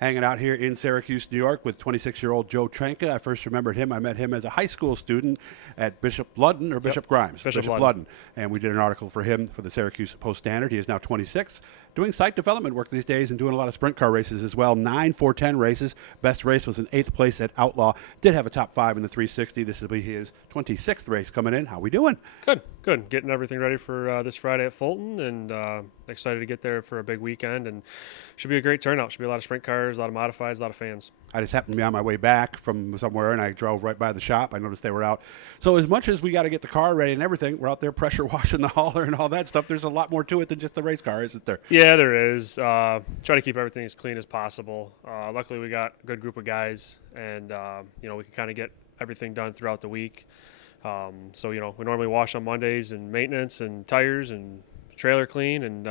hanging out here in Syracuse, New York with 26-year-old Joe Trenca. I first remembered him. I met him as a high school student at Bishop Ludden or Bishop Grimes? Bishop Ludden. And we did an article for him for the Syracuse Post-Standard. He is now 26, doing site development work these days and doing a lot of sprint car races as well. 9 410 races. Best race was in 8th place at Outlaw. Did have a top 5 in the 360. This will be his 26th race coming in. How we doing? Good. Getting everything ready for this Friday at Fulton, and excited to get there for a big weekend. And should be a great turnout. Should be a lot of sprint cars, a lot of modifieds, a lot of fans. I just happened to be on my way back from somewhere, and I drove right by the shop. I noticed they were out. So as much as we got to get the car ready and everything, we're out there pressure washing the hauler and all that stuff. There's a lot more to it than just the race car, isn't there? Yeah, there is. Try to keep everything as clean as possible. Luckily, we got a good group of guys, and we can kind of get everything done throughout the week. So we normally wash on Mondays and maintenance and tires and trailer clean, and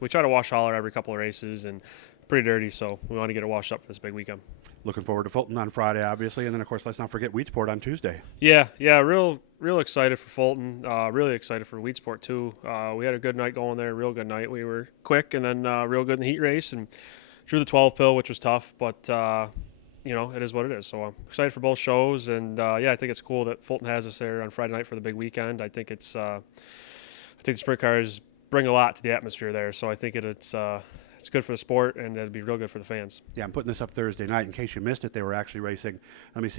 we try to wash hauler every couple of races, and pretty dirty, so we want to get it washed up for this big weekend. Looking forward to Fulton on Friday, obviously, and then of course let's not forget Weedsport on Tuesday. Yeah, real excited for Fulton. Really excited for Weedsport too. We had a good night going there, real good night. We were quick and then real good in the heat race and drew the 12 pill, which was tough, but it is what it is. So I'm excited for both shows, and I think it's cool that Fulton has us there on Friday night for the big weekend. I think the sprint cars bring a lot to the atmosphere there, so I think it's good for the sport, and it'd be real good for the fans. Yeah, I'm putting this up Thursday night. In case you missed it, they were actually racing,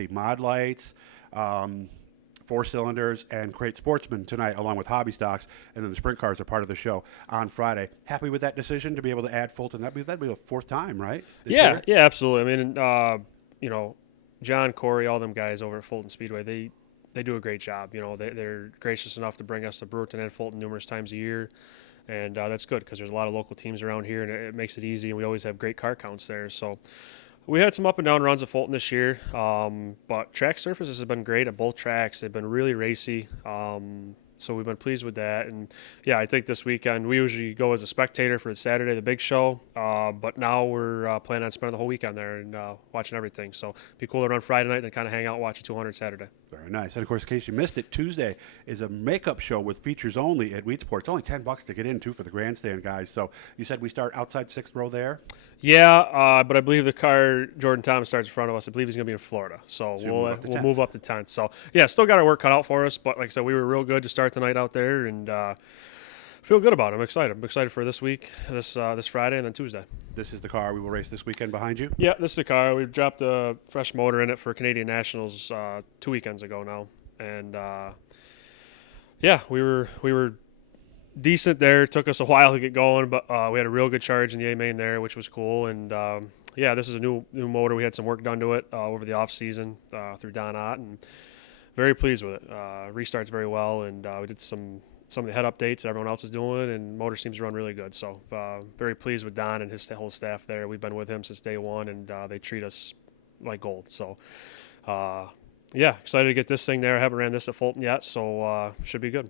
mod lights, 4 cylinders, and crate sportsman tonight, along with hobby stocks, and then the sprint cars are part of the show on Friday. Happy with that decision to be able to add Fulton? That'd be the 4th time, right? Yeah, absolutely. I mean, John, Corey, all them guys over at Fulton Speedway, they do a great job. They're gracious enough to bring us to Brewerton and Fulton numerous times a year. And that's good because there's a lot of local teams around here, and it makes it easy, and we always have great car counts there. So we had some up and down runs at Fulton this year, but track surfaces have been great at both tracks. They've been really racy, so we've been pleased with that. And, I think this weekend we usually go as a spectator for Saturday, the big show, but now we're planning on spending the whole weekend there and watching everything. So it'd be cool to run Friday night and then kind of hang out and watch a 200 Saturday. Very nice. And, of course, in case you missed it, Tuesday is a makeup show with features only at Weedsport. It's only $10 to get in, too, for the grandstand, guys. So you said we start outside 6th row there? Yeah, but I believe the car Jordan Thomas starts in front of us. I believe he's going to be in Florida. So we'll move up to 10th. So, still got our work cut out for us. But like I said, we were real good to start the night out there, and feel good about it. I'm excited for this week, this Friday, and then Tuesday. This is the car we will race this weekend behind you? Yeah, this is the car. We dropped a fresh motor in it for Canadian Nationals 2 weekends ago now. And, we were decent there. It took us a while to get going, but we had a real good charge in the A-main there, which was cool. And, this is a new motor. We had some work done to it over the off-season through Don Ott, and very pleased with it. Restarts very well, and we did some of the head updates that everyone else is doing, and motor seems to run really good. So very pleased with Don and his whole staff there. We've been with him since day one, and they treat us like gold. So, excited to get this thing there. I haven't ran this at Fulton yet, so should be good.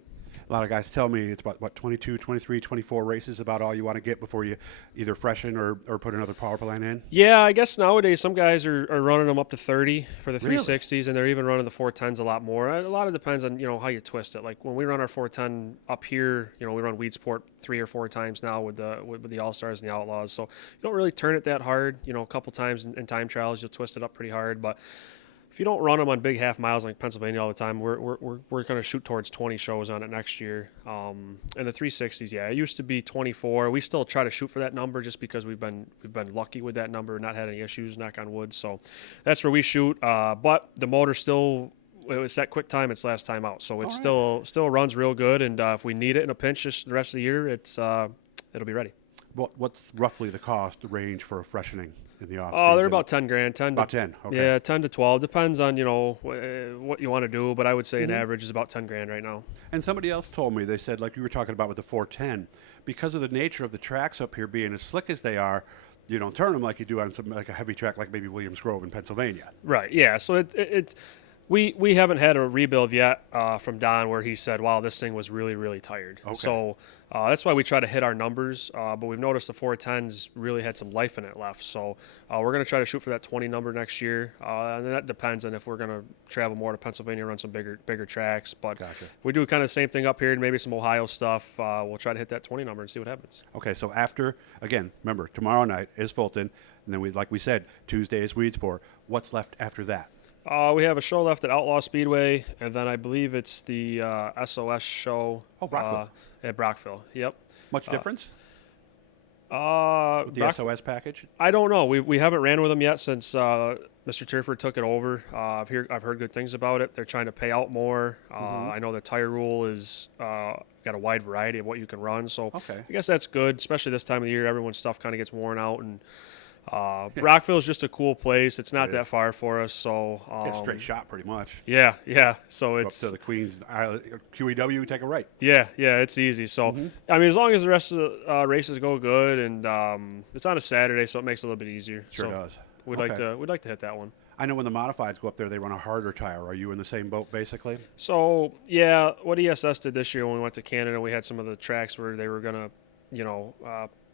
A lot of guys tell me it's about 22, 23, 24 races, about all you want to get before you either freshen or put another power plant in? Yeah, I guess nowadays some guys are running them up to 30 for the Really? 360s, and they're even running the 410s a lot more. A lot of depends on how you twist it. Like when we run our 410 up here, we run Weedsport 3 or 4 times now with the All-Stars and the Outlaws. So you don't really turn it that hard. A couple times in time trials you'll twist it up pretty hard, but if you don't run them on big half miles like Pennsylvania all the time, we're going to shoot towards 20 shows on it next year. And the 360s, it used to be 24. We still try to shoot for that number just because we've been lucky with that number, not had any issues, knock on wood. So that's where we shoot. But the motor still, it was that quick time its last time out, so it still runs real good. And if we need it in a pinch the rest of the year, it'll be ready. What's roughly the cost range for a freshening in the off Oh, season? they're about $10,000. About 10. Okay. Yeah, 10 to 12. Depends on what you want to do, but I would say an average is about $10,000 right now. And somebody else told me, they said, like you were talking about with the 410, because of the nature of the tracks up here being as slick as they are, you don't turn them like you do on some like a heavy track like maybe Williams Grove in Pennsylvania. Right. Yeah. So it's We haven't had a rebuild yet from Don where he said, "Wow, this thing was really really tired." Okay. So that's why we try to hit our numbers. But we've noticed the 410s really had some life in it left. So we're going to try to shoot for that 20 number next year, and that depends on if we're going to travel more to Pennsylvania, run some bigger tracks. But Gotcha. if we do kind of the same thing up here and maybe some Ohio stuff, we'll try to hit that 20 number and see what happens. Okay, so after, again, remember, tomorrow night is Fulton, and then like we said, Tuesday is Weedsport. What's left after that? We have a show left at Outlaw Speedway, and then I believe it's the SOS show. Oh, Brockville. At Brockville. Yep. Much difference with the Brock- SOS package? I don't know. We haven't ran with them yet since Mr. Turford took it over. I've heard good things about it. They're trying to pay out more. I know the tire rule is got a wide variety of what you can run. So Okay. I guess that's good, especially this time of the year. Everyone's stuff kind of gets worn out, and Brockville is just a cool place. It's not It that is. far for us. So Yeah, straight shot pretty much. yeah. So Go it's up to the Queens Island, QEW, take a right. Yeah, it's easy. So, I mean, as long as the rest of the races go good, and it's on a Saturday, so it makes it a little bit easier. Sure so does. We'd Okay. like to hit that one. I know when the modifieds go up there, they run a harder tire. Are you in the same boat, basically? So yeah, what ESS did this year when we went to Canada, we had some of the tracks where they were gonna,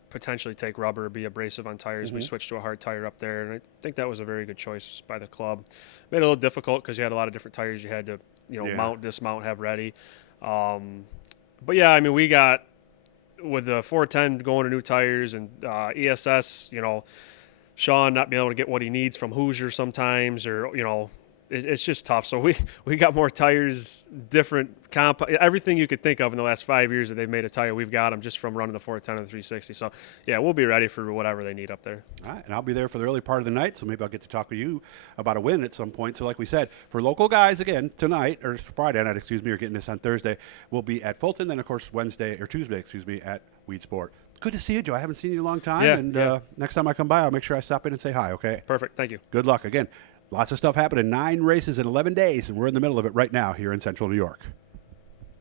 potentially take rubber, be abrasive on tires. We switched to a hard tire up there, and I think that was a very good choice by the club. Made it a little difficult because you had a lot of different tires you had to, Yeah. mount, dismount, have ready. But yeah, I mean, we got with the 410 going to new tires and ESS, Sean not being able to get what he needs from Hoosier sometimes, or it's just tough. So we got more tires, different everything you could think of in the last 5 years that they've made a tire. We've got them just from running the 410 and the 360. So yeah, we'll be ready for whatever they need up there. All right, and I'll be there for the early part of the night, so maybe I'll get to talk to you about a win at some point. So like we said, for local guys, again, tonight, or Friday night, or getting this on Thursday, we'll be at Fulton, then, of course, Tuesday, at Weedsport. Good to see you, Joe. I haven't seen you in a long time, Yeah, and yeah. Next time I come by, I'll make sure I stop in and say hi, okay? Perfect. Thank you. Good luck. Again, lots of stuff happening, 9 races in 11 days, and we're in the middle of it right now here in Central New York.